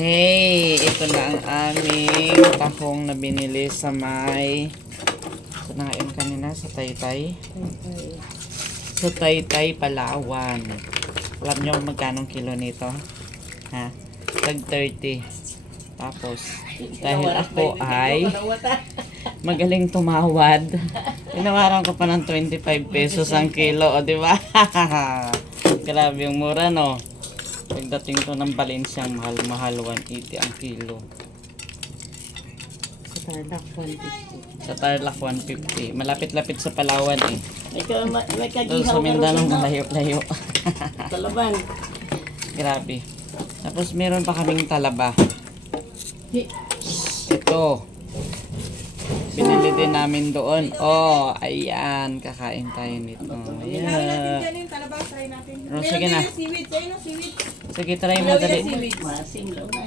Okay, ito na ang aming tahong na binili sa may sanain kanina sa Taytay. Sa Taytay, Palawan. Alam nyo magkano kilo nito? Ha? Tag 30. Tapos, dahil ako ay magaling tumawad, tinawaran ko pa ng 25 pesos ang kilo. O, diba? Grabe yung mura, no? Pagdating to ng Balensyang mahal 180 ang kilo. Sa Tarlac, 150. Sa Tarlac 150. Malapit-lapit sa Palawan eh. May Doon kagihaw sa Mindanao na. malayo-layo. Talaban. Grabe. Tapos meron pa kaming talaba. Ito. Binili din namin doon. Oh, ayan. Kakain tayo nito. Ayan. Oh, sige na. Sige, try mo dali. Masim daw na.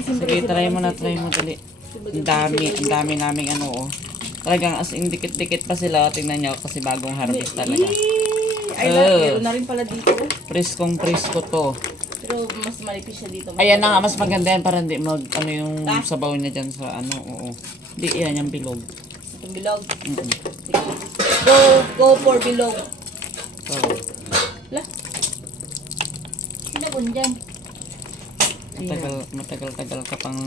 Sige, try mo dali. Ang dami naming ano oh. Talagang as in dikit-dikit pa sila. Tingnan nyo kasi bagong harvest talaga. Ay, meron na rin pala dito. Preskong presko to. Pero mas malipis siya dito. Ayan na nga, mas maganda yan para hindi mag, ano yung sabaw niya dyan sa ano, oo. Hindi, yan yung bilog. Itong bilog. Mm-mm. Go for bilog. So, La. Sinabon dyan. matagal-tagal ka pang,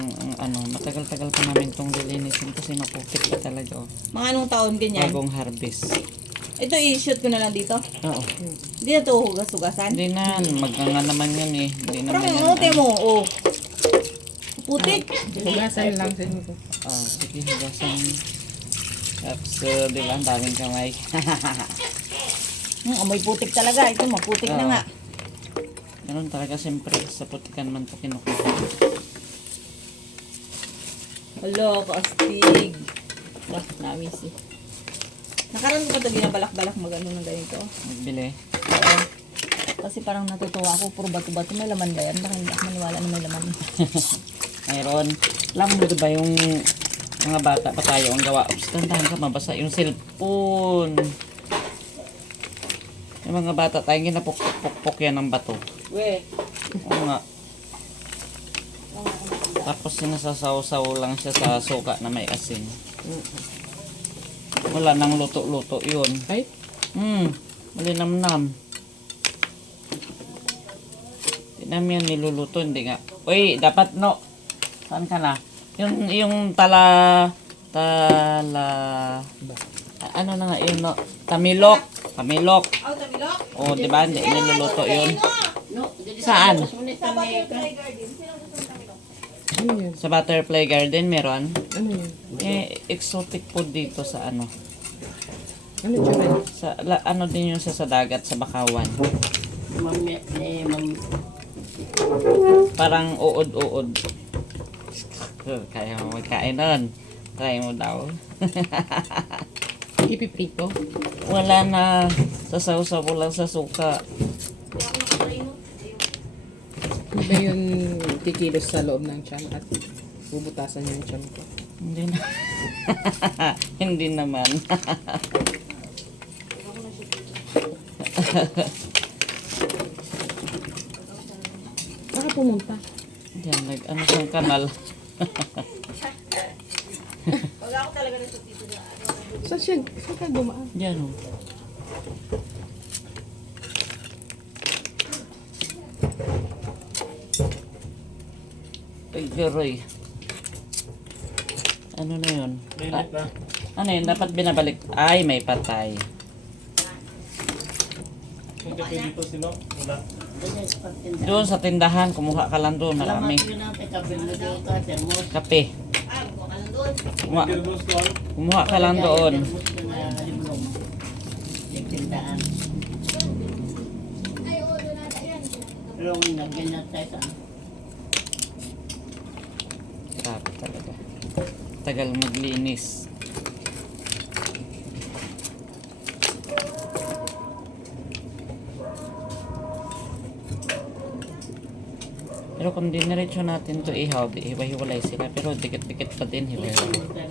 matagal-tagal pa namin tong lilinisin kasi mapukit pa talaga, oh. Mga anong taon ganyan? Bagong harvest. Ito i-shoot ko na lang dito. Oo. Hindi na ito hugas-hugasan. Hindi na, maganga naman yan eh. Hindi Parang naman yung yan. mo, oh. Putik. Hugasan lang sa inyo. Sige, hugasan. Tapos, di ba, ang daming kamay. Amoy putik talaga. Ito maputik na nga. Ganun talaga, siyempre, sa putikan man ito kinukuha. Hala, kaastig. Wah, namis eh. Nakaroon ko pa ito binabalak-balak magano ng ganito. Nagbili. Oo. Kasi parang natutuwa ako, puro bato-bato. May laman ba yan? Baka hindi ako maniwala na may laman. Mayroon. Alam mo diba yung mga bata pa tayo ang gawa. Oops, tandahan ka, mabasa yung cellphone. Yung mga bata tayong ginapukpok yan ng bato. We. Oo nga. Tapos sinasasaw-saw lang siya sa suka na may asin. Wala nang luto-luto yun. Ay? Malinamnam. Hindi namin yan niluluto, hindi nga. Uy, dapat no. Saan ka na? Yung ano na nga yun, no? Tamilok. Oh, tamilok? O, di ba? Hindi niluluto yun. No, Saan? Sa Butterfly Garden. Sino gusto ng tamilok? Ano yun? Sa Butterfly Garden, meron. Ano yun? Exotic food dito sa ano. Ano yun? Ano din yung sa dagat, sa Bakawan. Parang uod-uod. Kaya mo magkain nun. Try mo daw. Ipiprito? Wala na. Sasaw-saw ko lang sa suka. Ano ba yun kikilos sa loob ng tiyan at bubutasan yung tiyan ko? Hindi na. Hindi naman. Baka pumunta. Yan, ano siyang kanal. Pag ako talaga nito dito na Saan ka dumaan? Yan o. Roy. Ano na yun? Ano yun? Dapat binabalik. Ay, may patay. Doon sa tindahan, kumuha ka lang doon. Marami. Kape. Kumuha ka lang doon. Grabe talaga. Tagal maglinis. Pero kung diniretso natin to ihaw, hiwa-hiwalay sila. Pero dikit-dikit pa din hiwa-hiwalay.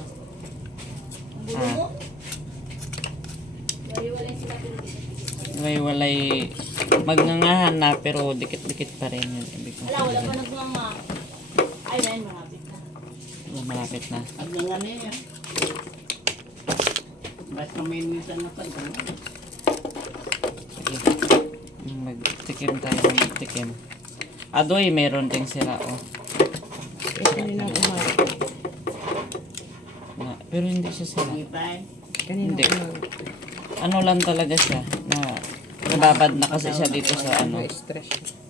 Hiwa-hiwalay. Magngangahan na pero dikit-dikit pa rin yun. Ibig Wala pa sabihin. nagmama. Ay, may malapit. Oh, malapit na. Ang nga niya. Ba't kami minsan na pa? Sige. Magtikim tayo ng magtikim. Adoy, meron din sila, oh. Eh, kaninang umaga. Pero hindi siya sila. Hindi pa eh. Kaninang Hindi. umaga. Ano lang talaga siya, na nababad na kasi siya dito sa ano. Stress siya.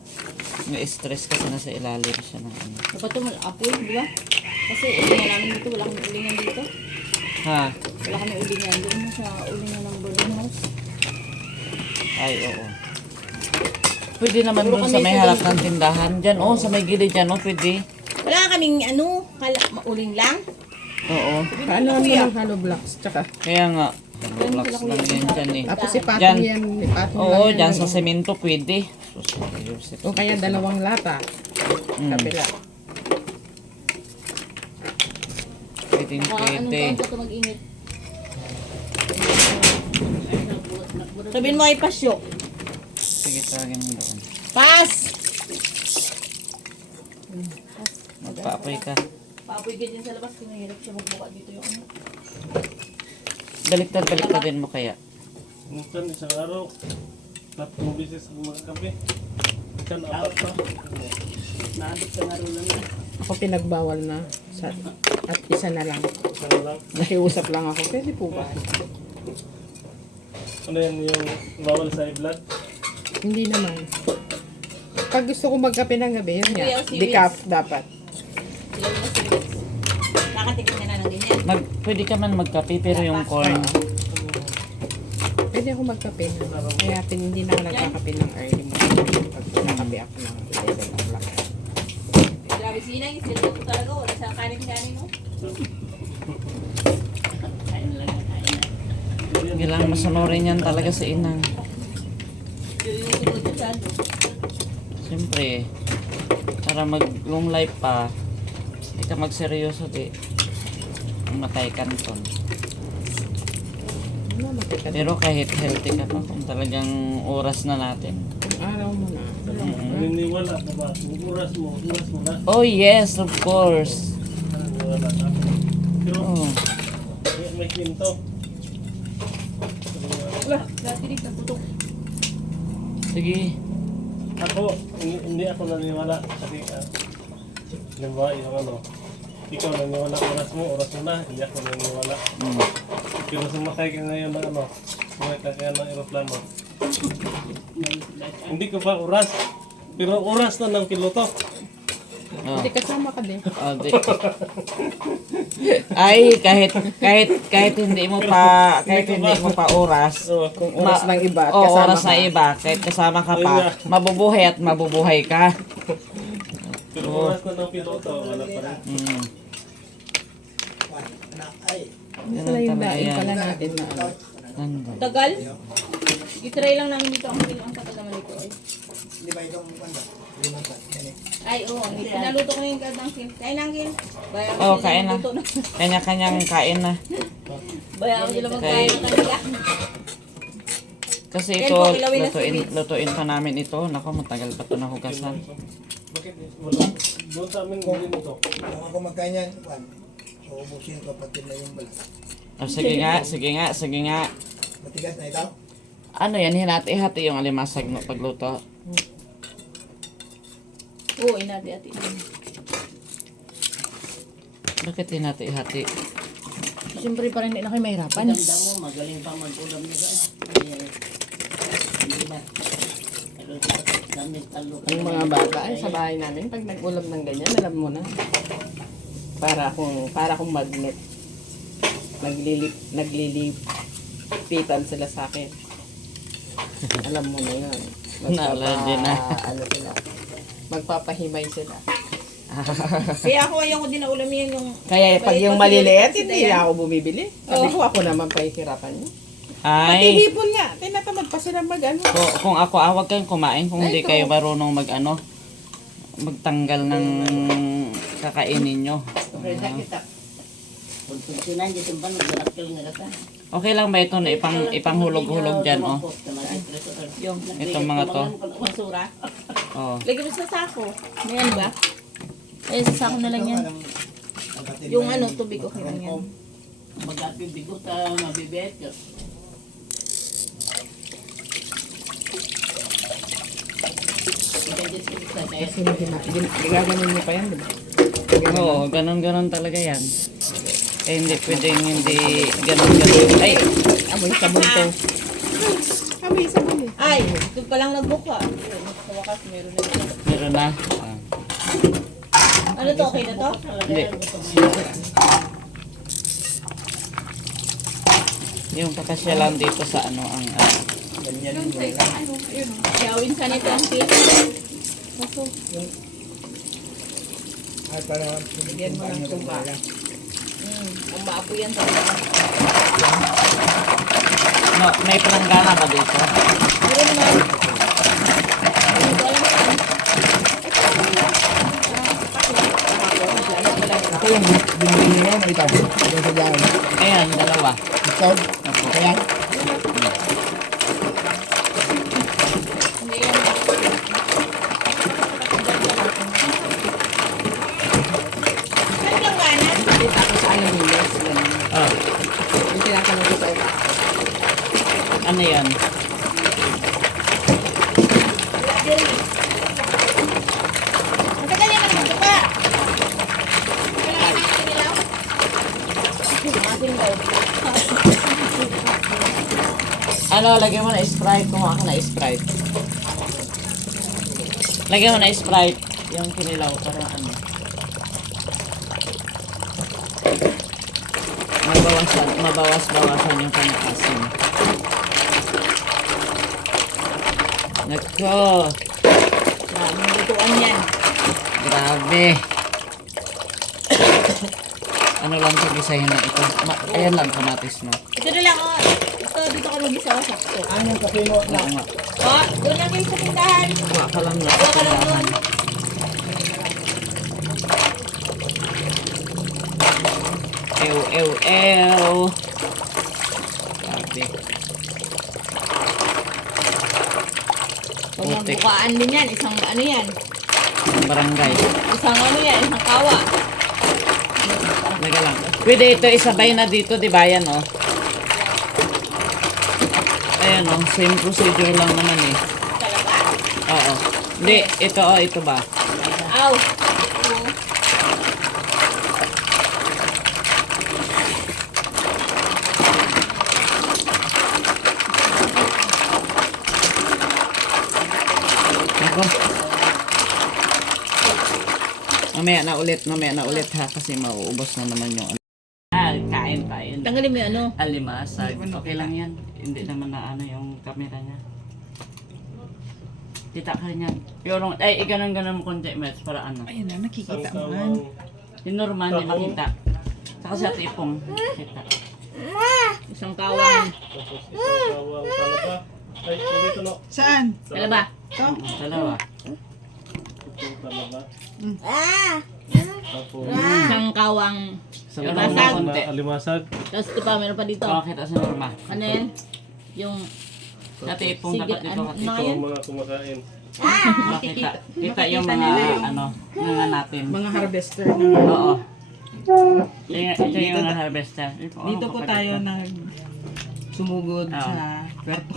Na-stress kasi nasa ilalim siya ng ano. Dapat ito apoy, di ba? Kasi ulingan namin dito, wala kami ulingan dito. Ha? Wala kami ulingan doon sa ulingan ng boarding house. Ay, oo. Pwede naman dun sa may harap ng tindahan. Diyan, oh, sa may gilid dyan, oh, pwede. Wala kaming uling lang. Oo. Paano mo ng hollow blocks? Tsaka, Kaya nga, blocks lang yan dyan eh. tapos ipatin Dyan. yan. Ipatin Oo, lang yan. dyan sa semento pwede. Sus, O kaya dalawang lata. Kapila. Pwede, Anong pwede. taon ito mag-init? Sabihin mo kay Pasyo. Sige, tawagin mo doon. Pas! Magpa-apoy ka. Paapoy ka din sa labas, kinahirap siya magbuka dito yung ano. Baliktad-baliktadin mo kaya. Minsan isang araw, 3 beses ako magkape. Minsan 4 pa. Naabot ka nga rin na. Ako pinagbawal na. At isa na lang. Isa na lang. Nakiusap lang ako. Pwede po ba? Ano yan yung bawal sa blood? Hindi naman. Pag gusto ko magkape ng gabi, yun nga. Kuya, si Decaf dapat. Ilan mo si Wix? Nakatikim ka na ng ganyan. Pwede ka man magkape pero yung corn. Pwede ako magkape na. Kaya hindi na ako nagkakape ng early morning. Pag nakape ako ng 11 o'clock. Grabe sinay, sila ko talaga. Wala sa kanin-kanin mo. Kain lang na kain na. Kailangan masunurin yan talaga sa inang. Yun yung sunod sa ano. Siyempre, para mag-long life pa, hindi ka magseryoso di. Matay kanton. Ano, makita din. Pero kahit healthy ka pa, kung talagang oras na natin. Araw mo na. Naniniwala ka ba? Yung oras mo na. Oh yes, of course. Naniniwala ka. Pero Oh. may kwento. Wala, natinig na putok. Sige. Ako, hindi ako naniniwala. Kasi, halimbawa yung ano, ikaw naniniwala oras mo na. Hindi ako naniniwala. Mm. Pero sumakay ka ngayon ng ano, sumakay ka ng aeroplano. Hindi ko pa oras. Pero oras na ng piloto. Oh. Hindi kasama ka din. Oh, di. Ay, kahit hindi mo pa oras. So, Kung oras ng iba at Oo, kasama oras ka. na iba, kahit kasama ka Ayun pa, na. mabubuhay at mabubuhay ka. pero oras na ng piloto, wala pa rin. Mm. Isa na yung talaga daing yan. pala natin na ano. Ano? Tagal? I-try lang namin dito ang pilang ang tagal naman ito. Ay, oo. Pinaluto ko na yung kadangkin. Kain na, Angkin. Bayan Oh, kain na. Kanya-kanyang kain na. Bayan ko sila magkain ng kanila. Kasi Yan ito, po, kilawin na si lutuin pa namin ito. Naku, matagal pa ito nahugasan. Bakit wala? Doon sa amin din ito. Kung ako magkain yan, Juan, uubusin ko pati na yung balat. Oh, sige nga. Matigas na ito? Ano yan, hinati-hati yung alimasag mo pagluto. Oo, inati-ati. Bakit hinati-hati? Siyempre pa rin hindi na kayo mahirapan. Damdam mo, magaling pa mag-ulam nila. Hindi ba? Pero damit talo ka. Ang mga bata ay sa bahay namin, pag nag-ulam ng ganyan, alam mo na. Para akong magnet. Naglilipitan sila sa akin. Alam mo na yun. Naalala na. Ano sila. Magpapahimay sila. Kaya ako ayaw ko din na ulam yan yung... Kaya pag Maliit yung pa maliliit, sila, hindi sila na yan. ako bumibili. Sabi ko, ako naman pahihirapan niyo. Pati Ay, hipon nga, tinatamad pa sila mag-ano. kung ako, huwag kayong kumain kung hindi Ay, kayo marunong magtanggal ng kakainin nyo. Okay na kita. Kung tuntunan dito ba, nagdarakil nga ka. Okay lang ba ito na ipanghulog-hulog dyan, oh? Yung Itong mga to. basura. Oh. Lagyan mo sa sako. May ano ba? Eh, sasako na lang yan. Yung ano, tubig, okay lang yan. Mag-apibigo ta, mabibet ka. Kasi gaganon mo pa yan, di ba? Oo, ganon-ganon talaga yan. Eh, hindi pwedeng hindi ganon-ganon. Ay, Amoy sabon to. Amoy sabon eh. Ay, ito pa lang nagbuka. Sa wakas, meron na ito. meron na. Ah. Ano to, okay na to? Hindi. Yung kakasyalan dito sa ano ang Gawin sa nito ang tip. Ay, para Bigyan mo ng tuba. Kung maapo yan sa no, may palanggana ba dito? Meron naman. Hindi ko alam saan. ito yung binili niyo, may ito. Ito sa dyan. Ayan, dalawa. Ito, Opo. ayan. Hindi yan. Ano lang ganan? Dito ako sa aluminium. Ah, Yung tinatanong ko sa'yo. ano yan? Matagal yan naman magbuka. Kailangan natin nilaw. Asin daw. Ano, lagyan mo na Sprite. Kumuha ka na Sprite. Lagyan mo na Sprite. Yung kinilaw para ano. Mabawas-bawasan yung panakasin. Nako, Maraming lutuan yan. grabe. Ano lang sa gisahin na ito? Ayan lang, kamatis, no? Ito na lang, oh. Ito, dito ka mag-isa ko sakto. Anong kasino Oo nga. Oh, doon lang kayo sa tindahan. Kuha ka lang na. Kuha ka lang doon. Ew, ew, ew. Grabe. Kung Putik. magbukaan din yan, isang ano yan. Barangay. Isang ano yan, isang kawa. Naga lang. Pwede ito isabay na dito, di ba yan, oh? Ayan, oh. Same procedure lang naman, eh. Talaga? Oo. Hindi, ito, oh. Ito ba? Aw. Ako. Mamaya na ulit ha, kasi mauubos na naman yung ano. Kain tayo. Tanggalin mo yung ano. Alimasag. Okay lang yan. Hindi naman na ano yung camera niya. Kita ka rin yan. Yung, ay, iganon-ganon mo konti, Mets, para ano. Ayun na, nakikita mo. Sawsawang Yung normal, hindi makita. Saka sa tipong. Kita. Isang kawang. tapos sawsawang talaba. Ay, dito no. Saan? Talaba. Dalawa. Itong talaba. Tapos Isang kawang. Sa Alimasag. na konti. na alimasag. Tapos ito pa, meron pa dito. Oo, kita sa normal. Ano yan? Yung Sa tipong Sige, dapat dito ano, kasi. mga Ito yan? ang mga kumakain. Makita. Kita yung mga ano, mga natin. Mga harvester. Oo. Ito yung mga harvester. Dito po tayo nag sumugod sa Puerto.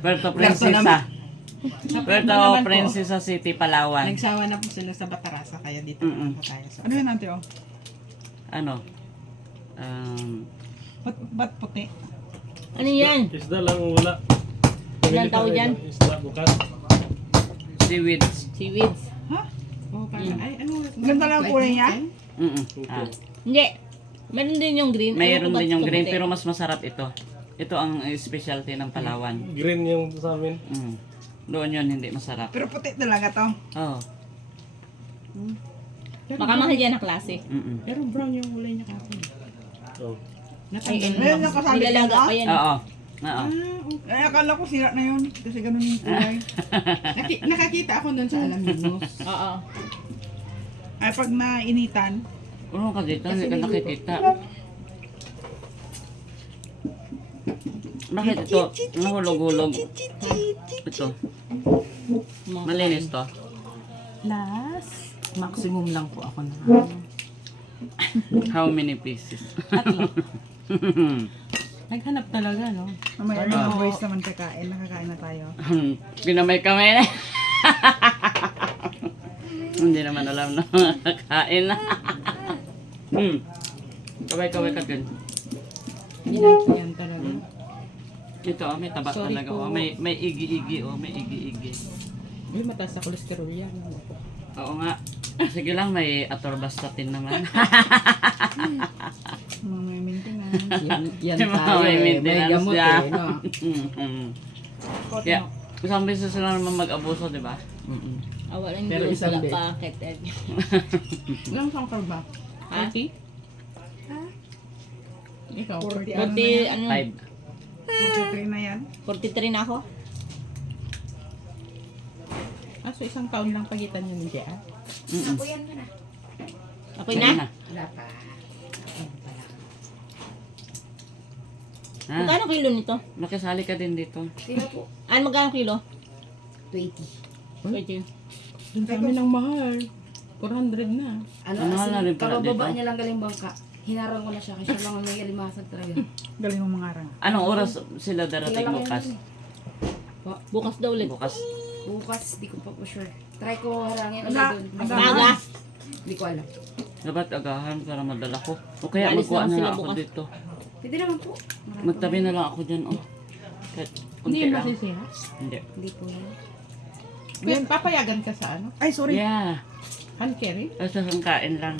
Puerto Puerto Princesa. Sa Puerto naman po. Princesa City, Palawan. Nagsawa na po sila sa Batarasa, kaya dito Mm-mm. po tayo. Ano yan ate oh? Ano? Ba't puti? ano yan? Isda lang wala. Ilang tao dyan? Isda bukas. Seaweeds. Seaweeds. Ha? Oh, parang, ay ano? Ganda lang ang kulay niya? Ah. Hindi. Meron din yung green. Mayroon Ewan ko din ba't yung green puti. pero mas masarap ito. Ito ang specialty ng Palawan. Green yung sa amin. Doon yun hindi masarap. Pero puti talaga to. Oh. Baka mahal yan na klase. Pero brown yung kulay niya kapon. Oh. Ay, Meron yung kasali nilalaga ka pa yan. Oo. Oo. Ay, akala ko sira na yun. Kasi ganun yung kulay. Nakakita ako doon sa Alaminos. Oo. Ay, pag nainitan, Ano ka dito? Hindi ka nakikita. Bakit ito? Nahulog-hulog. Ito. Malinis to. last. Maximum lang po ako na. How many pieces? Tatlo. Naghanap talaga, no? Mamaya na boys naman kakain. Nakakain na tayo. Pinamay kami. Hindi naman alam na kain na. Kaway-kaway ka din. Yan talaga. Ito, may taba Sorry talaga. po. Oh. May igi-igi. Oh, may igi-igi. Uy, mataas sa cholesterol yan. Oo nga. Sige lang, may atorvastatin naman. Mga may maintenance. Yan Yung mga tayo may eh. May maintenance gamot niya. eh, no? Kaya, isang beses na naman mag-abuso, di ba? Wala yung Pero juice, isang wala bit. packet. Ilang sangkal ba? Ha? 30? Ikaw, 40 40. ano? 5. 43 na yan. 43 na ako. Ah, so isang taon lang pagitan yun ni Jea? Ako'y na. Ha? Magkano kilo nito? Makisali ka din dito. Ano magkano kilo? 20. 20. Doon sa amin ang mahal. 400 na. Ano, Ano kasi na rin pala kabababa dito? niya lang galing bangka. Hinarang ko na siya kasi siya lang ang may alimasag talaga. Galing mo mga arang. Anong oras sila darating bukas? Bukas daw ulit. Bukas. Bukas, di ko pa po sure. Try ko harangin ulit Aga- doon. Maga. Hindi ko alam. Dapat agahan para madala ko. O kaya Alis magkuha naman na sila lang ako bukas. dito. Pwede naman po. Marami Magtabi na lang ako dyan. Oh. Kahit Hindi kunti yun lang. masisiha? Hindi. Hindi po yan. Kuya, papayagan ka sa ano? Ay, sorry. Yeah. Hand carry? Basta kang kain lang.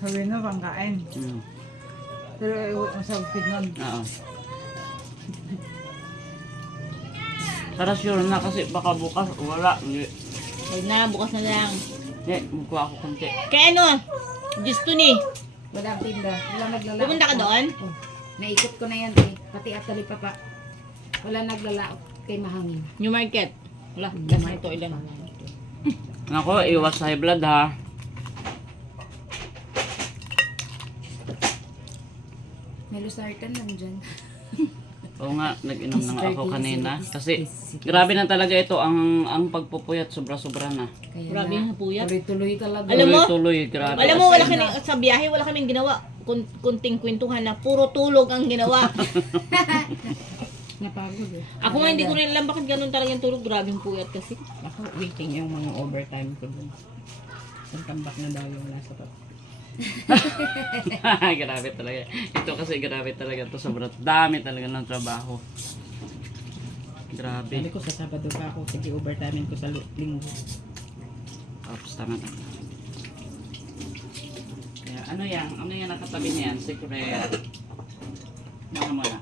Sabi na, pangkain. Pero iwag mo sa feed nun. Oo. Para sure na kasi baka bukas wala. Hindi. Huwag na, bukas na lang. Hindi, magkuha ako kunti. Kaya ano? Gusto ni. Walang tinda. Walang naglalaot. Pupunta ka doon? Oh. Naikot ko na yan eh. Pati at talipapa. Wala naglalaot kay mahangin. New market. Wala, gas na ito ilan. Nako, iwas sa high blood ha. May lusartan lang dyan. Oo nga, nag-inom na nga ako kanina. Kasi grabe na talaga ito ang pagpupuyat. Sobra-sobra na. Kaya Grabe na, yung puyat. tuloy-tuloy talaga. Alam mo? Tuloy-tuloy, grabe. Alam mo, wala kami, sa biyahe, wala kaming ginawa. Kunting kwentuhan na puro tulog ang ginawa. Napagod eh. Ako nga hindi ko rin alam bakit ganun talaga yung tulog. Grabe yung puyat kasi. Ako, waiting yung mga overtime ko dun. Ang tambak na daw yung nasa pa. Grabe talaga. Ito kasi grabe talaga to. Sobrang dami talaga ng trabaho. Grabe. Sabi ko sa Sabado pa ako, sige overtime ko sa linggo. Oops, tama na. Kaya, ano yan nakatabi niyan? Secret. Mga muna.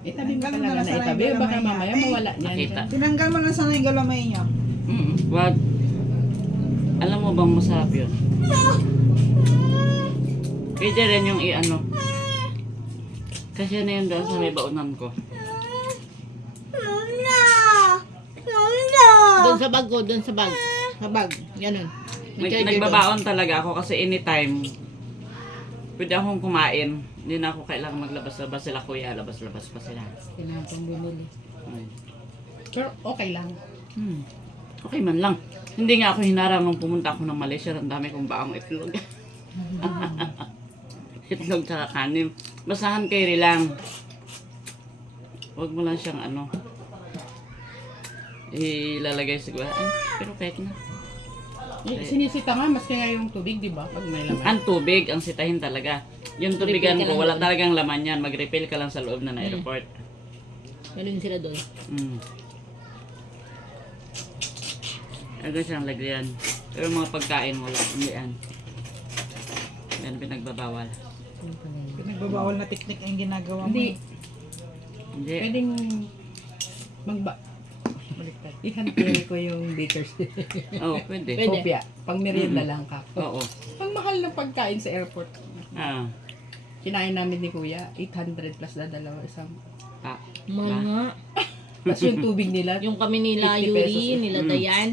Itabi mo Tanggal mo talaga na na sana itabi. yung Baka galamay mamaya natin. mawala niyan. Nakita. Tinanggal mo na sana yung galamay niya. Wag. Alam mo bang masarap yun? Pwede rin yung i-ano. Kasi na yun doon sa may baunan ko. Doon sa bag ko, doon sa bag. Sa bag, ganun. Nagbabaon talaga ako kasi anytime pwede akong kumain. Hindi na ako kailangan maglabas-labas sila kuya. Labas-labas pa sila. Kailangan pang bumili. Ay. Pero okay lang. Okay man lang. Hindi nga ako hinarang nung pumunta ako ng Malaysia. Ang dami kong baong itlog. Itlog tsaka kanin. Basahan kay lang. Huwag mo lang siyang ano. Ilalagay sa guwa. Pero kahit na. Sinisita nga, mas kaya yung tubig, di ba? Pag may laman. Ang tubig, ang sitahin talaga. Yung tubigan Refill ka ko, lang wala doon. talagang laman yan. Mag-refill ka lang sa loob na airport. Ganun sila doon. Agad siyang lagyan. Pero mga pagkain wala. Hindi yan. Yan pinagbabawal. Pinagbabawal na teknik ang ginagawa mo. Hindi, Hindi. pwedeng i-hand carry ko yung bakers. Oo, pwede. Pwede. Kopya. Pang merienda lang ka. Oo. Pang mahal ng pagkain sa airport. Ah. Kinain namin ni Kuya, 800 plus na dalawa isang. Ah. Mahal nga. Tapos yung tubig nila, Yung kami nila 50 Yuri, pesos. nila Dayan.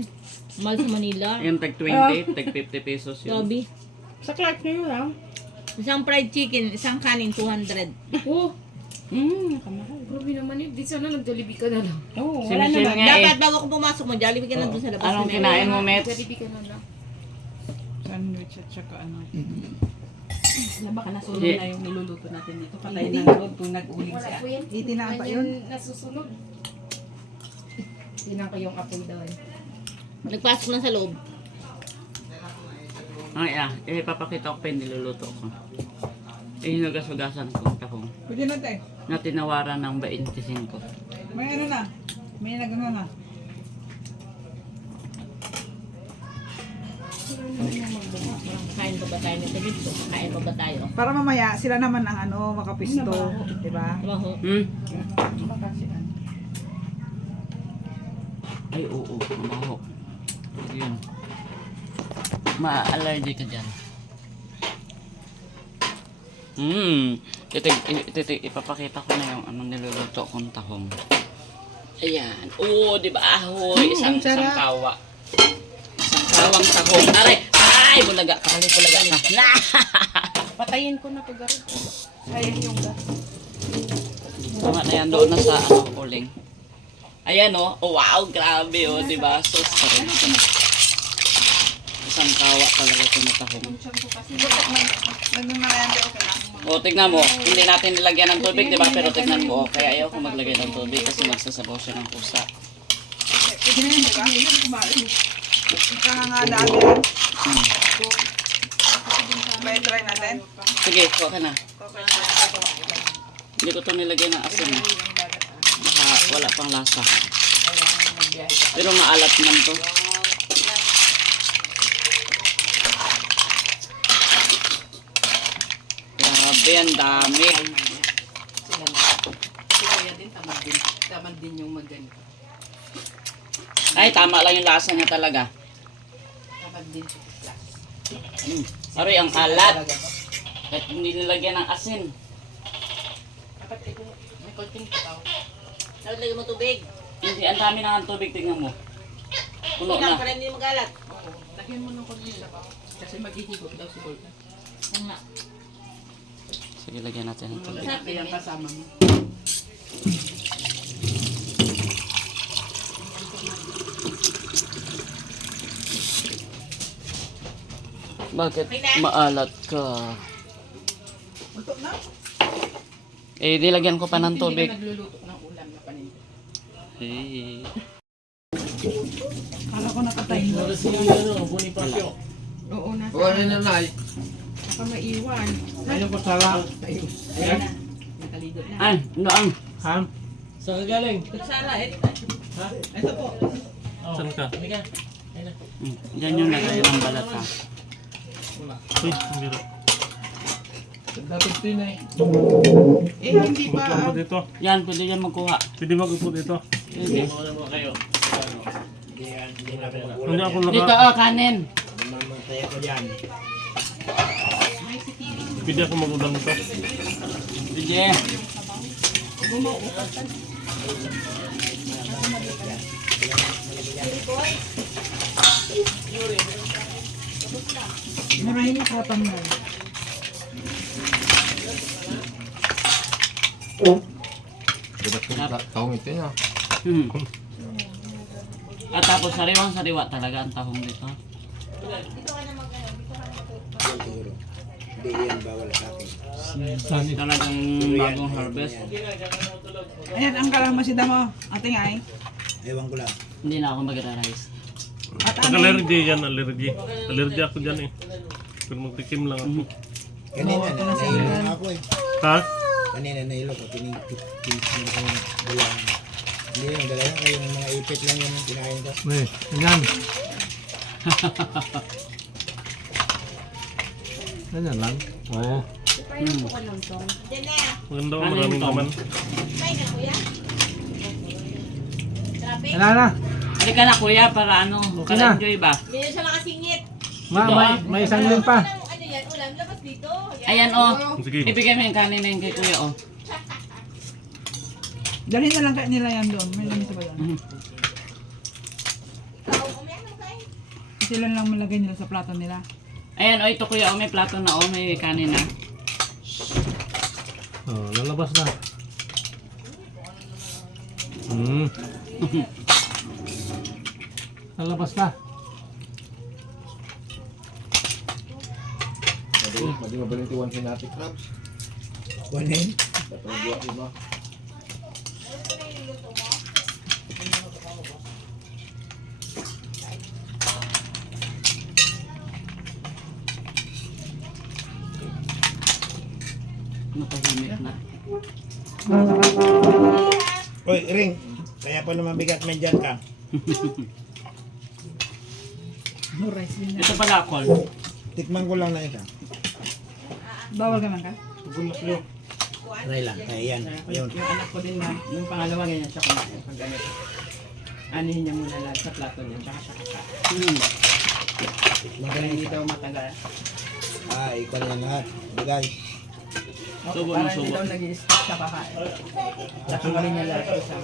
Mahal sa Manila. Yung tag 20, tag 50 pesos yun. Grabe. sa Clark na yun ah. Isang fried chicken, isang kanin, 200. Oh, Kamahal. Grabe naman yun. Di sana nag-Jollibee ka na lang. Oo, Si wala Michelle naman. nga eh. Dapat bago ko pumasok mo, Jollibee ka na doon sa labas. Anong na kinain mo, Mets? Jollibee ka na lang. Sandwich at saka ano. Na baka nasunod Yeah. na yung niluluto natin dito. Patay na road kung nag-uling Wala siya. po yan. Itinaan pa Ano yun? yung nasusunod? Tinan ko yung apoy daw eh. Nagpasok lang sa loob. Ay, ipapakita ko pa yung niluluto ko. Hinugas-hugasan ko tahong Pwede na tayo. na tinawaran ng 25. May ano na. May nagano na. Kain pa ba tayo nito dito? Kain pa ba tayo? Para mamaya sila naman ang ano, makapisto. Diba? Maho. Ay, oo. Mabaho. Yun. Ma-allergy ka dyan. Ipapakita ko na yung anong niluluto kong tahong. Ayan. Oo, di ba? Ahoy. Isang kawa. Isang kawang tahong. Aray! Ay! Bulaga ka. Bulaga ka. Na! Patayin ko na to, Garo. Sayang yung gas. Tama na yan doon na sa uling. Ayan oh. Oh, wow, grabe oh, di ba? So sarap. Isang kawa talaga ito na tahong. Nagmamalayan din okay na. O, tignan mo. Hindi natin nilagyan ng tubig, di ba? Pero tignan mo, okay, ayaw ko maglagay ng tubig kasi magsasabaw siya ng pusa. Pwede na yun, diba? Ika nga dami rin. May try natin. Sige, kuha ka na. Hindi ko ito nilagyan ng asin. Baka wala pang lasa. Pero maalat naman to. Grabe, ang dami. Sila na. Si Kuya din, tamad din. Tamad din yung magganito. Ay, tama lang yung lasa niya talaga. Tamad din. Aroy, ang alat. Kahit hindi nilagyan ng asin. Dapat may konting tao. Lagyan mo tubig. Hindi, ang dami na ng tubig, tingnan mo. Puno Tingnan na. para hindi magalat. Oo. Lagyan mo ng konting sabaw. Kasi maghihigot daw si Golda. Oo nga. Sige, lagyan natin ng tubig. Kaya kasama mo. Bakit maalat ka? Untok na? Eh, nilagyan ko pa ng Hindi tubig. ka nagluluto ng ulam na paninda. Hey. Kala ko nakatay na. Bonifacio. Oo, nasa. Wala na nai. Baka maiwan. Ano pa sala? Ayan na. Nakalidot na. Ay, noang. Ham? Saan ka galing? Sala, Ha? ito po. Saan ka? Yan yung lagay ng balat ha. Uy, biro. Dapat pinay. Hindi Ba't lang pa. po dito? Yan, pwede yan magkuha. Pwede mag-upo dito? Pwede. Hindi ako Dito naka... oh, kanin. Mamatay ako dyan. Pwede ako mag-ulam dito. Pwede. Maraming makatanggal. Taong ito na. At tapos sariwang-sariwa talaga ang tahong dito. Hindi yan bawal sa akin. Talagang bagong harvest. Ayan, ang kalamasida mo. Ating ay. Ewan ko lang. Hindi na ako magra-rice. At Pag ano? allergy yan, allergy. Allergy ako dyan eh. Pero magtikim lang ako. Kanina na nahilo na ako eh. Ha? Kanina nahilo ko. Tinigtip ko yung bulang. Hindi yung dalawa kayo ng mga ipit lang yun yung kinain ko. Eh, ganyan. Ganyan lang. Oo. Maganda ko, maraming naman. Wala na. Halika na kuya para ano, Okay para na. enjoy ba? Hindi siya makasingit. May isang lin pa. Ano yan? Ulam, labas dito. Ayan oh. Sige. Ibigay mo yung kanin na yung kay kuya oh. Dalhin na lang nila yan doon. May lamisa ba doon? Sila lang malagay nila sa plato nila. Ayan oh, ito kuya oh, may plato na oh, may kanin na. Oh, lalabas na. Nalabas na. Madi mabalik ti 1 fanatic crabs. 1 hen? Datang buat lima. Napahimik na. Oy, ring. Kaya pa naman bigat man dyan ka. Ito pala, Col. Tikman ko lang na ito. Bawal ka man ka? Gulak nyo. Try lang. Kaya yan. Ayun. Yung anak ko din na, yung pangalawa ganyan siya kumain. Pag ganito. Anihin niya muna lahat sa plato niya, tsaka siya kakain. Para hindi daw matagal. Ikaw na lahat. Bigay. Subo Para na hindi subo. daw nag-i-stop siya kakain. Tatanggalin niya lahat sa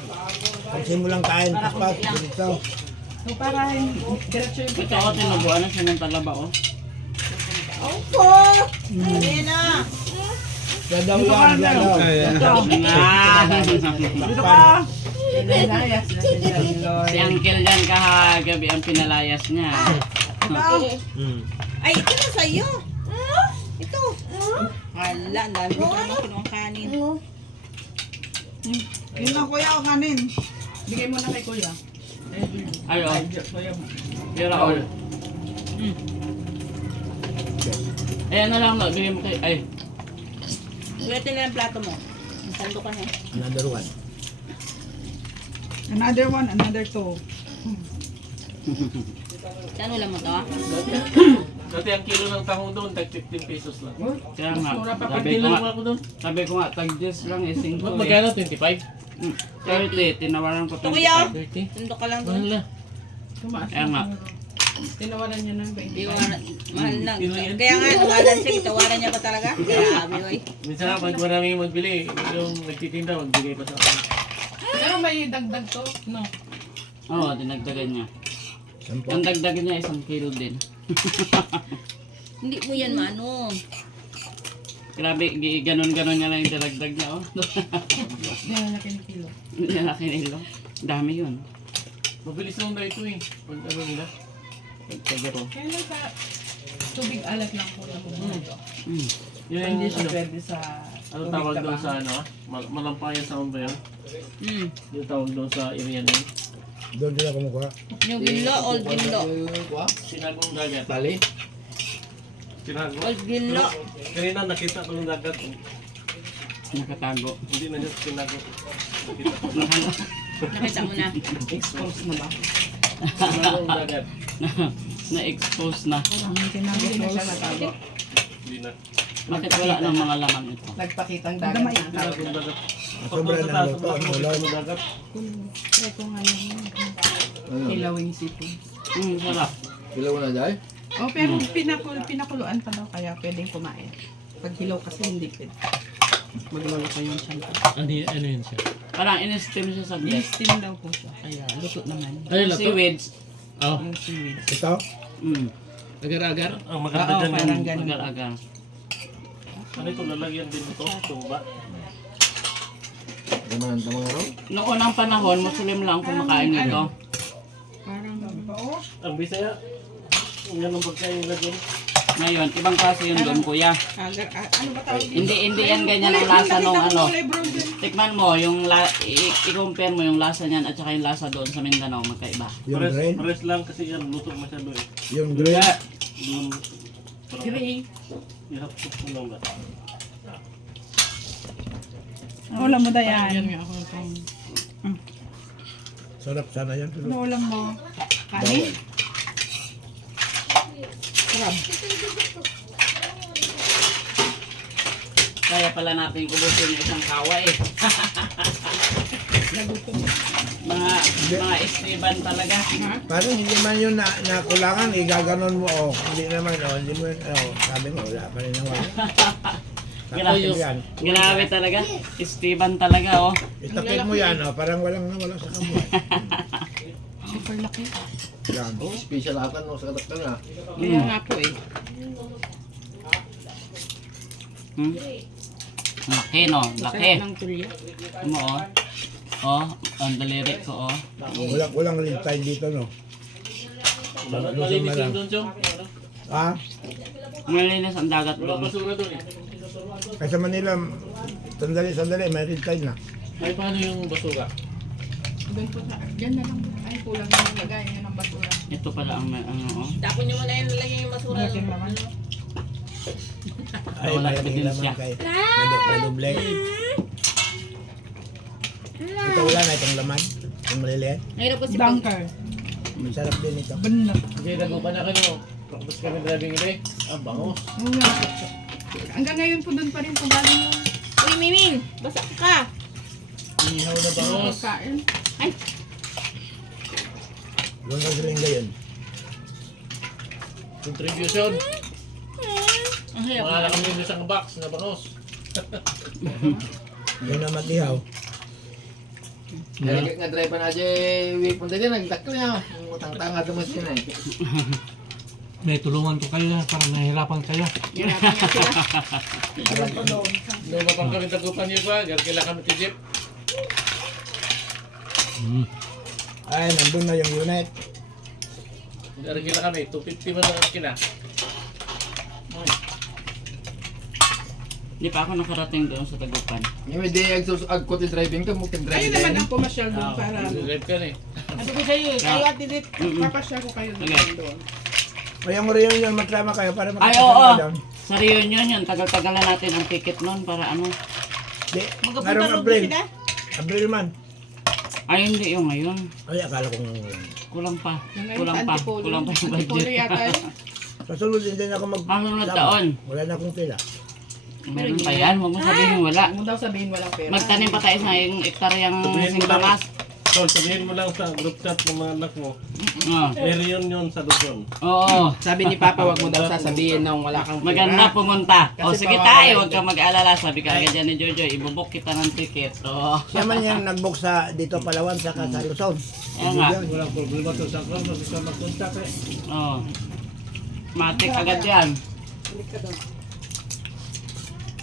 Pansin mo lang kain. Paspas. Dito. So para diretso yung Ito ako, tinubuan na siya ng talaba, oh. Ayan na. Dadawan. Dadaw. Dito ka! Pinalayas na si Lord. Si Uncle yan kahagabi ang pinalayas niya. Ay, ito na sa'yo. Ito. Hala, ang dami ko naman kinuha kanin. Yun lang kuya o kanin. Bigay mo na kay Kuya. Ay, oh. Kuya mo. Kaya Raul. Ayan na lang, no. Bigay mo kay... Ay. Ulitin na yung plato mo. Ang sando ka na. Another one. Another one, another two. Saan ulam mo to? Dati ang kilo ng tahong doon, tag 15 pesos lang. Kaya nga. Mura pa pag Sabi ko nga, tinulong ako doon. sabi ko nga, tag-10 lang eh, 5 eh. Magkano? 25? 30, tinawaran ko Ito kuya. 25. 30? Sando ka lang Mahal doon. na. Tumaas Kaya nga. Tinawaran niya ng 20. Mahal lang. Kaya nga, nawalan siya. Itawaran niya pa talaga. Kaya sabi ko eh. Minsan nga, pag maraming magbili, yung nagtitinda, magbigay pa sa akin. Pero may dagdag to. No. Oo, dinagdagan niya. Sampo. Ang dagdagan niya 1 kilo din. Hindi mo yan mano. Grabe, ganon-ganon niya lang yung dinagdag niya, oh. Nilalaki ng kilo. Hindi niya nakinilo. Dami yun. Mabilis lang na ito eh. Pag ano nila. Pagkagaro. Kaya lang sa tubig alat lang po na pumunod. Yun Hindi yung siya ano. pwede sa Ano tubig tawag doon tabang. sa ano? Malampayan sound ba yun? Hmm. Yung tawag doon sa area na yun. Doon sila kumukuha. New Ginlo, Old Ginlo. Sinagong dagat. Tali. Sinagong. Old Ginlo. Kanina nakita ko ng dagat. Nakatago. Hindi na siya sinagong. Nakita ko. Nakita mo na. Exposed na ba? Sinagong dagat. Na-expose na. Hindi na siya natago. Hindi na. Bakit wala ng mga laman ito? Nagpakitang dagat na tawag. Sinagong dagat. Sobra ng luto. Ang ulo. dagat. Try ko nga yung kilawing sipon. Sarap. Ilaw na dahil? Oh, pero pinakuluan pa daw kaya pwedeng kumain. Pag hilaw kasi hindi pwede. Magluluto yung siya. Ano yun siya? Parang in-steam siya sa blend. Steam daw po siya. Kaya luto naman. Yung seaweeds. Oh. Yung seaweed. Ito? Agar-agar? Ang maganda Oo, dyan parang yung... ganun. Agar-agar. Ano ito? Lalagyan din ito? Tumba? Naman tamang araw? Noong unang panahon, Muslim lang kumakain nito. Parang Ang Bisaya. Yan ang pagkain nila dyan. Ngayon, ibang klase yun doon, kuya. ano ba tawag? Hindi yan ganyan ang lasa nung ano. Tikman mo, yung i-compare mo yung lasa niyan at saka yung lasa doon sa Mindanao, magkaiba. Yung green? Pares lang kasi yan. Luto masyado eh. Yung green? Yung... Gray. Ihapot mo lang ba? Ulam mo dayan. Yan nga ako itong... Sarap sana yan. Ano ulam mo? Kanin? Kaya pala natin ubusin yung isang kawa eh. mga istriban talaga. Parang hindi man yun nakulangan, igaganon mo, hindi naman, hindi mo, sabi mo, wala pa rin naman. Tapos yan, Grabe talaga. Istriban talaga, oh. itapit mo yan, parang walang nawala sa kamoy. Super laki. Yan. Special akan mo sa kataktan na. Kaya nga po eh. Hmm? Laki, no? Laki. Sarap ng tulya. Ano, oh. Oh, ang daliri ko, oh. Walang red tide dito, no? Luzon na lang. Ha? Malinis ang dagat doon. Kasi Manila, sandali, may red tide na. Ay, paano yung basura? Doon po sa, yan na lang. Ay, kulang na yung lagay niya ng basura. Ito pala ang may ano, oh. Tapon nyo muna yung lalagyan yung basura. Malaking laman. Ay, Wala may evidence naman siya. kay Madoble. Ito wala na itong laman. Yung maliliit. Ngayon po si Dunker. Masarap din ito. Banla. Hindi, nagupan na kayo. Tapos kami driving ulit. Ah, bangos. Oo nga. Hanggang ngayon po doon pa rin po galing yung Uy, Miming! Basa ka! Ihaw na bangos. pagkain. Doon ka siling gayon. Contribution. Ang hirap. Mga kami yung isang box na bangos. Yun na mag-ihaw. Kaya nga driver na dyan, week mo dyan, nagdakil niya. Utang-tang nga dumas yun eh. May tulungan ko kayo na para nahihirapan kayo. Hirapan nga sila. May mapang kami tagupan niyo pa, garkila kami tijip. Ay, nandun na yung unit. Garkila kami, 250 mo na garkila. Hindi pa ako nakarating doon sa Tagupan. Yung hindi agkot yung driving ka, mukha Kayo driving. naman ang pumasyal doon para. Drive ka na eh. Ano ko sa'yo eh. Kayo at Didit. Papasyal ko kayo doon. O yung reunion, magsama kayo para Ay, makasama oo. doon. Sa reunion yun, tagal-tagalan natin ang ticket noon para ano. Di, Magkapunta ngayong rin Abril. sila. Abril man. Ay, hindi yung ngayon. Ay, akala kong... Kulang pa. Yung ngayon Kulang sa pa. Antipolo. Kulang pa yung Antipolo budget. yata yun. Kasunod din ako mag... Kasunod taon. Wala na akong pila. Meron pa yan. Huwag mo sabihin wala. Huwag mo daw sabihin walang pera. Magtanim pa tayo sa yung ektaryang Sabihin mo singkamas. Tol, sabihin mo lang sa group chat ng mga anak mo. Oo. May reunion sa Luzon. Oo. Sabi ni Papa, wag mo daw sasabihin nung wala kang pera. Maganda pumunta. O Kasi sige kawawa tayo, yun. huwag kang mag-alala. Sabi ka agad dyan ni Jojo, ibubok kita ng ticket. Oo. Siya man yung nag-book sa dito Palawan, saka sa Luzon. Ayan nga. Walang problema to sa kwan, mag-isa mag-contact eh. Oo. Matik agad yan.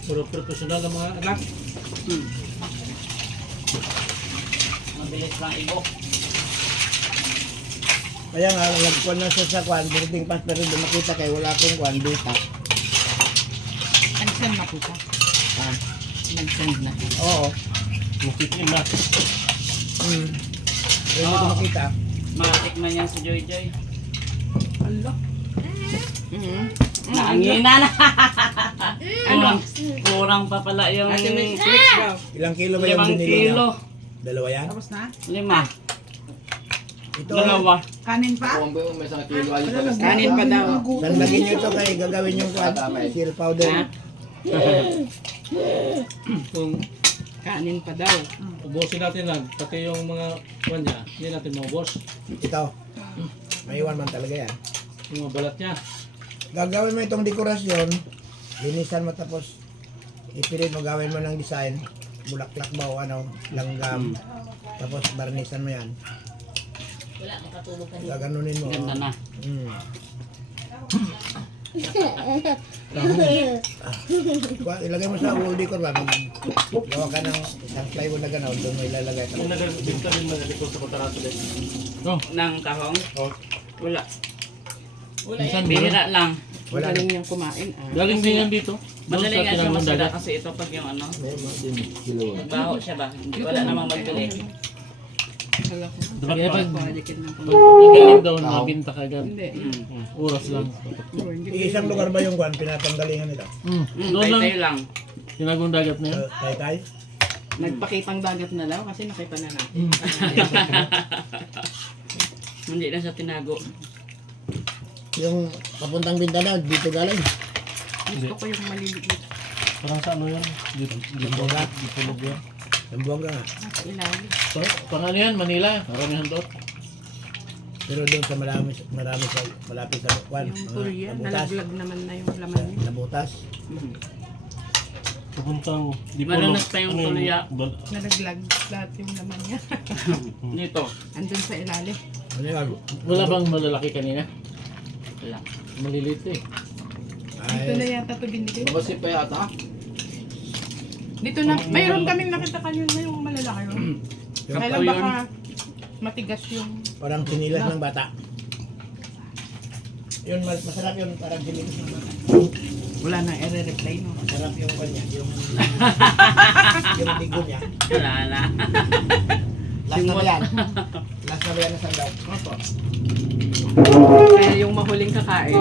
Puro professional ang mga anak. Mabilis lang ibok. Kaya nga, nagkuhan na siya sa kwan, boarding pass, pero doon makita kayo, wala akong kwan, data. Nag-send na po ka. Ah, Nag-send na. oo. Mukitin na. Hmm. Kaya hindi ko makita. Matikman yan si Joy Joy. Alo. Naangina na. Kurang pa pala yung Kasi may flex daw. Ilang kilo ba yung 5 binili kilo. niyo? Dalawa yan? Tapos na? 5. Ito, Dalawa. Kanin pa? Kung may isang kilo ayos pa. Kanin pa daw. sandagin nyo ito kay gagawin yung kwan, seal powder. Kung Kanin pa daw. ubusin natin lang, pati yung mga kwan niya, hindi natin maubos. Ito, maiwan man talaga yan. Yung mga balat niya. Gagawin mo itong dekorasyon, linisan mo tapos ipilit mo, gawin mo ng design, bulaklak ba o ano, langgam, tapos barnisan mo yan. Wala, makatulog ka dito. Gaganunin mo. Ganda na. Mm. Ilagay mo sa wall decor ba? Gawa ka ng isang plywood na gano'n, doon mo ilalagay. Kung nagbibinta rin mga likod sa Cotabato din. Nang tahong? Oh. Wala. Wala Bihira lang. Wala na. Galing niyang kumain. Galing din yan dito. Doon Madali sa nga siya Tinanong masada Dagat. kasi ito pag yung ano, baho siya ba? Wala namang magbili. Dapat pag Balikin ng galing daw nabinta ka agad. Hindi. Oras lang. Isang lugar ba yung kwan, pinatanggalingan nila? Doon lang. Tay-tay lang. Tinagong dagat na yan. Tay-tay? Nagpakitang dagat na daw kasi nakita na natin. Hindi na siya tinago. Yung papuntang bintana, dito galing. Gusto ko yung maliliit. Parang sa ano yan? Buwanga. Dipulog yan. Yung buwanga nga. Nasa ilalim. Pang ano yan? Manila. Maramihan doon. Pero doon sa marami sa malapit sa kwan, Yung Korea, nabutas. nalaglag naman na yung laman niya. Nabutas. Pupuntang Dipulog. Madalas pa yung tuloya. Nalaglag lahat yung laman niya. Dito. Andun sa ilalim. Ano yan? Wala bang malalaki kanina? Wala. Maliliit eh. Dito na Ay, yata ito binigay. Mabasip pa yata. Dito na, mayroon kaming nakita kanina yung malalaki yun. Yung Kailan baka matigas yung... parang sinilas ng bata. Yun, masarap yun, parang sinilas ng bata. Wala na, i-reply no. Masarap yung kanya, yung bigo niya. Wala na. Last na ba yan? Last na ba yan na sandaw? Opo. Kaya yung mahuling kakain,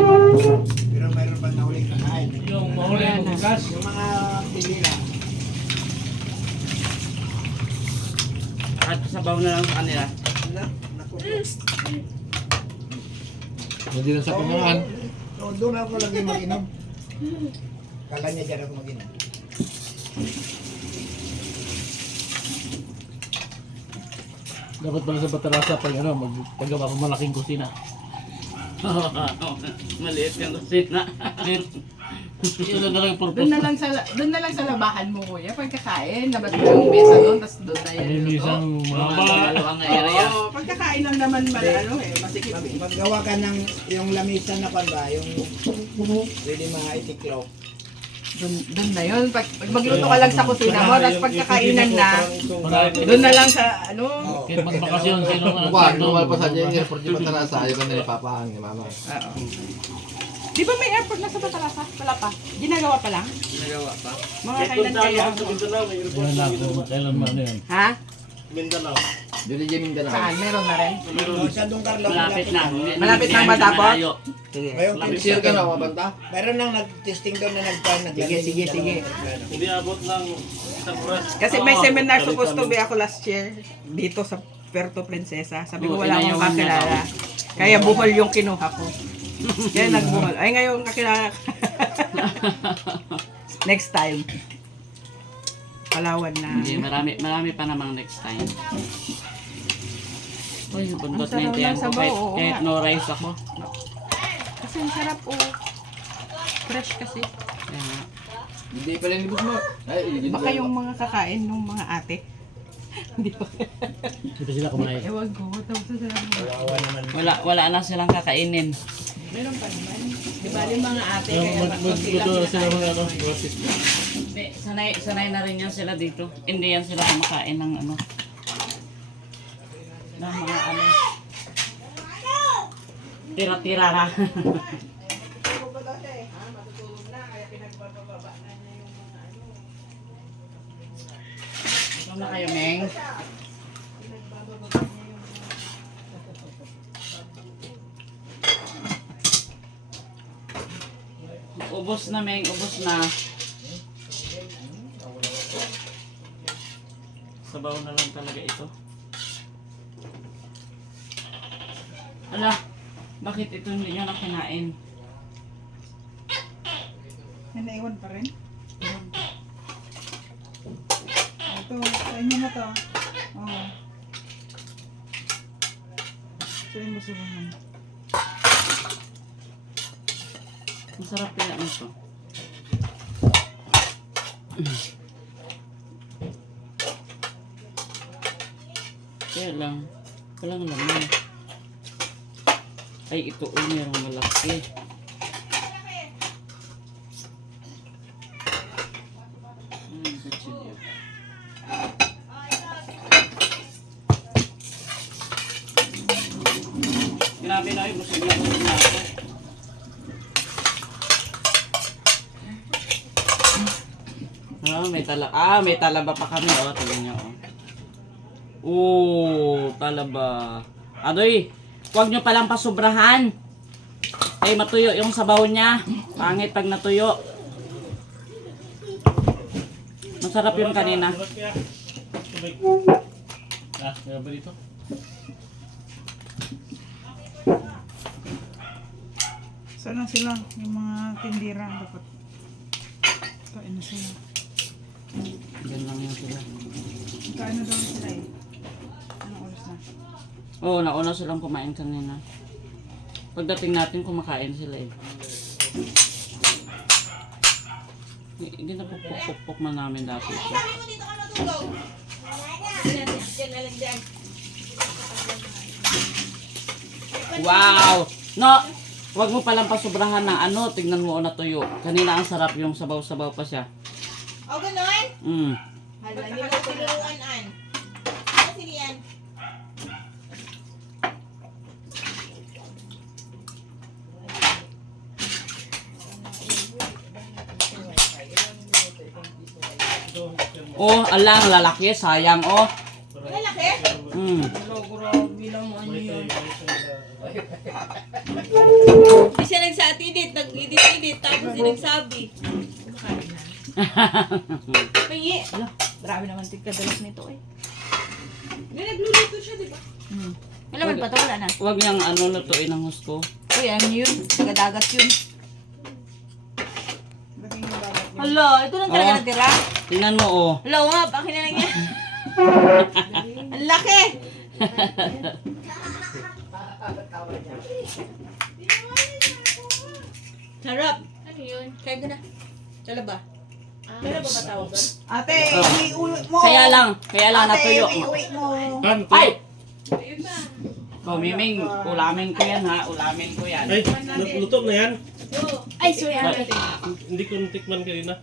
Pero mayroon bang nahuling kakain? Yung mahuli yung bukas. Yung mga pilila. At sabaw na lang sa kanila. Naku. Hindi lang sa pinangan. So, doon ako lagi mag-inom. Kala niya dyan ako mag-inom. Dapat pala sa Batarasa pag ano, magtagawa ko malaking kusina. Maliit yung kusina. Yun na lang yung doon na lang sa labahan mo kuya, pagkakain, labas mo yung mesa doon, tapos doon na yan. Minsan mga Dalawang area. Oo, pagkakain lang naman masikip eh. Maggawa ka ng yung lamisan na pan ba? Yung pwede mga itiklaw. Doon na yun, pag magluto ka lang sa kusina mo, tapos pagkakainan na, doon na lang sa ano. kahit magbakasyon, sino nga Buwan, normal pa sa dyan yung airport yung Batarasa. Ayaw ka na ipapahang ni mama. Oo. Di ba may airport na sa Batalasa? Wala pa. Ginagawa pa lang? Ginagawa pa. Mga kailan kaya? Yan lang kung kailan man ano yan. Ha? Mindanao. Dili dyan yung ganahan. Saan? Meron na rin? Sa Don Carlos. Malapit na. Malapit na matapos? Malayo. Ngayong Share ka na, mabanta? Mayroon nang nag-testing doon na nag-plan. Sige. Hindi abot ng isang oras. Kasi may seminar supposed to be ako last year dito sa Puerto Princesa. Sabi ko Oo, wala akong inayawan niya kakilala. Kaya buhol yung kinuha ko. Kaya nagbuhol. Ay ngayon kakilala. Next time. Palawan na. Hindi, marami pa namang next time. Uy, bundot na sarap yung tiyan ng ko sabaw, kahit, oo kahit nga. no rice ako. Kasi ang sarap fresh kasi. Kaya nga. Hindi pala nibus mo. Ay, hindi Baka yung mga kakain ng mga ate. Hindi pa. Dito sila kumain. Ewan ko. Tapos sa sarap mo. Kawawa naman. Wala na silang kakainin. Meron pa naman. Di ba yung mga ate Yung kaya magluto na sila mga ano, groceries. Hindi, sanay na rin yan sila dito. Hindi yan sila kumakain ng ano. Ng mga ano. Tira-tira na. Ito na kayo, Meng. Ubos na, Meng. Ubos na. Sabaw na lang talaga ito. Ala, bakit ito hindi nyo na kinain? May naiwan pa rin? Ito, sa inyo na to. Oo. Sa inyo subuhan. Masarap kaya nito. Kaya lang, walang laman. Ay, ito merong malaki. Kutsilyo. Grabe na yun, busog na ako. May talaba pa kami, oh, tingnan nyo, oh. Talaba. Adoy, huwag nyo palang pasubrahan. Ay, matuyo yung sabaw niya. Pangit pag natuyo. Masarap yun kanina. Meron ba dito? Saan na sila? Yung mga tindira dapat. Kain na sila. Yan lang yun sila. Kain na daw sila eh. Anong oras na? Oo, nauna silang kumain kanina. Pagdating natin, kumakain sila eh. Ginapupok-pok man namin dati ito. Wow! No! Huwag mo palang pasubrahan ng ano, tignan mo natuyo. Kanina ang sarap yung sabaw-sabaw pa siya. Oh, gano'n? Mm. Hala, hindi mo tinuruan, An. Sino yan? Oh, alang lalaki, sayang oh. Lalaki? Hmm. Grabe naman yun. Hindi siya nag-edit, nag-edit, tapos hindi nagsabi. Pingi. Ala, grabe naman tigkadalas nito eh. May nagluluto siya, di ba? Wala man pa to, wala na. Huwag niyang ano lutuin ang husto. Uy, ano yun? Tagadagat yun. Hala, ito lang talaga Oh. natira. Tingnan mo oh. Hala, nga, bakit na lang yan? Ang laki! Sarap. Ano yun? Kaya ko na. Sala ba? Pero ba matawag doon? Ate, Oh. iuwi mo. Kaya lang natuyo. iuwi mo. Ay! Ayun na. Oh, Miming, ulamin ko yan ha. Ulamin ko yan. Ay, luto na yan. Ay, sorry. Hindi ko natikman kanina.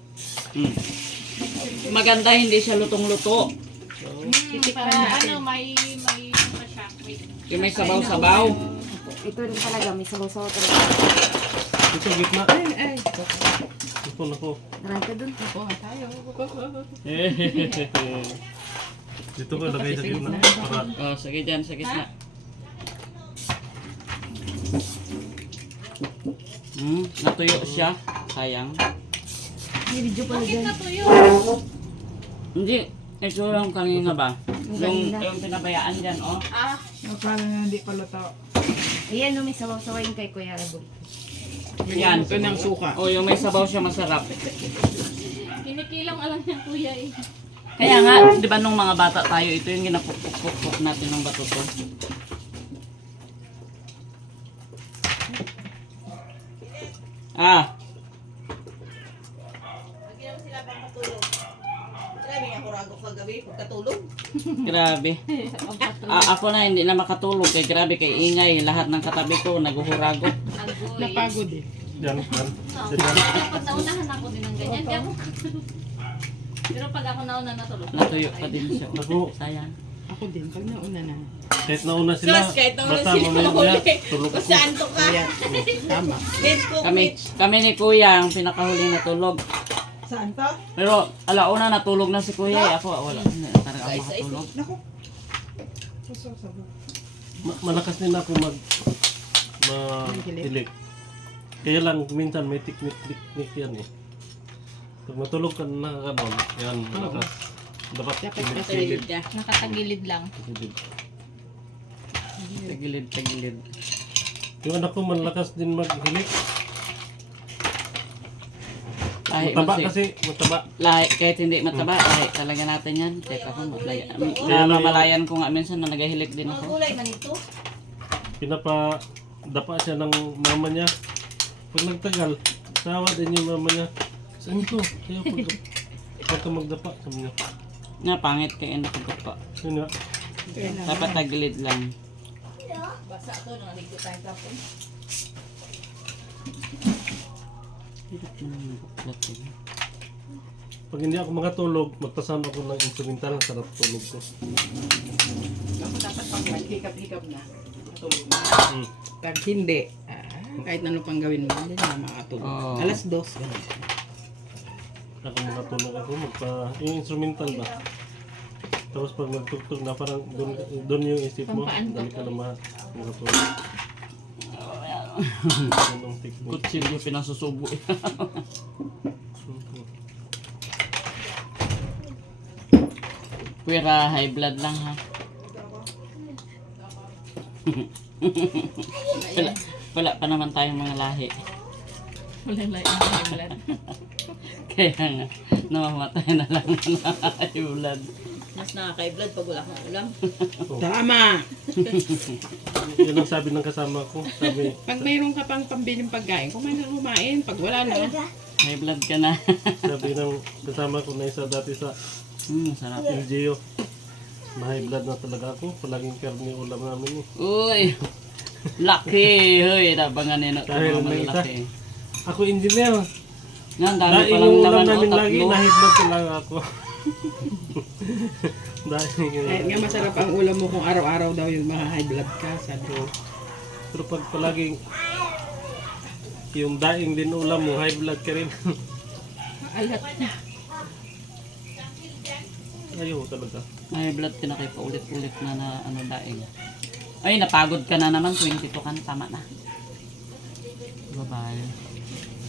Hmm. Maganda hindi siya lutong-luto. Para ano, may masyak. Yung may sabaw-sabaw. Ito rin talaga, may sabaw-sabaw talaga. Ito, gitna. Ay. Ito na ko. Naran ka dun. Dito ko lagay sa gitna. Para Oh, sige dyan, sa gitna. Natuyo siya. Sayang. May video pala dyan. Hindi. Ito lang kanina ba? kanina. Yung pinabayaan dyan, oh. Ayan, no, may sabaw-sabaw yung kay Kuya Rabol. Yan. Ito ng suka. Oh, yung may sabaw siya masarap. Kinikilang alam niya kuya eh. Kaya nga, di ba nung mga bata tayo, ito yung ginapukpuk natin ng bato to. Ah, Lagi naman sila pang patulog. Grabe nga kurago kagabi, pagkatulog. grabe. Ako na hindi na makatulog. Kay grabe, kay ingay. Lahat ng katabi ko, naguhurago. Napagod. yan. Pag naunahan ako din ng ganyan, kaya ako. Pero pag ako nauna natulog. Natuyo pa din siya. Naku. Sayang. Kahit nauna sila, Sus, kahit nauna basta sila mamaya mahuli. tulog Kung ako. saan to ka. Tama. Let's cook Kami ni Kuya ang pinakahuling natulog. Saan to? Pero alauna natulog na si Kuya. Ako wala. Hindi talaga ako makatulog. Malakas din ako hilik. Kaya lang minsan may teknik yan eh. Pag matulog ka na nakakanon, yan malakas. Dapat Tagilid ka. Nakatagilid lang. Tagilid. Yung anak ko malakas din maghilik. Lahi Mataba kasi. mataba. Lahi, kahit hindi mataba, lahi talaga natin yan. Kahit ako, namamalayan ko nga minsan na nagahilik din Mga ako. gulay man ito. Dapa siya ng mama niya. Pag nagtagal, sawa din yung mama niya. Saan ito? Kaya pagka magdapa, sabi niya. Nga, pangit kayo nakagapa. Yun nga. Dapat tagilid lang. Basa ito, nangaligo tayo kapon. Hirap naman ng buklat eh. Pag hindi ako makatulog, magpasama ako ng instrumental. Sarap tulog ko. Dapat pang hikap-hikap na. Matulog na. Hmm. Pag hindi, kahit ano pang gawin mo, hindi na makatulog. Oo. Alas 2. Ganun. Ako makatulog ako, yung instrumental ba? Tapos pag nagtugtog na parang doon yung isip mo, dali ka na makatulog. Ganong technique. Kutsilyo pinasusubo eh. Pwera high blood lang ha. wala pa naman tayong mga lahi. Walang lahat ng blood. Kaya nga, namamatay na lang ng high blood. Mas nakaka-blood pag wala kang ulam. Tama! Yun ang sabi ng kasama ko. Sabi, Pag mayroon ka pang pambiling pagkain, kumain na kumain. Pag wala na, High blood ka na. sabi ng kasama ko na isa dati sa Sarap. LGO. Na-high blood na talaga ako. Palaging karne ulam namin eh. Uy! Laki! Hoy, nabangan nila ito Dahil mga may malaki. Ako engineer. Nga, ang dami Dahil palang yung ulam laman o namin lagi, tatlo. na-high blood talaga ako. Dahil Kahit nga masarap ang ulam mo kung araw-araw daw yung mga high blood ka, sabi ko. pero pag palaging yung daing din ulam mo, high blood ka rin. Alat na. Ayaw talaga. May blood ka na kayo paulit-ulit na ano daing. Ay, napagod ka na naman. 22 ka na. Tama na. Bye-bye.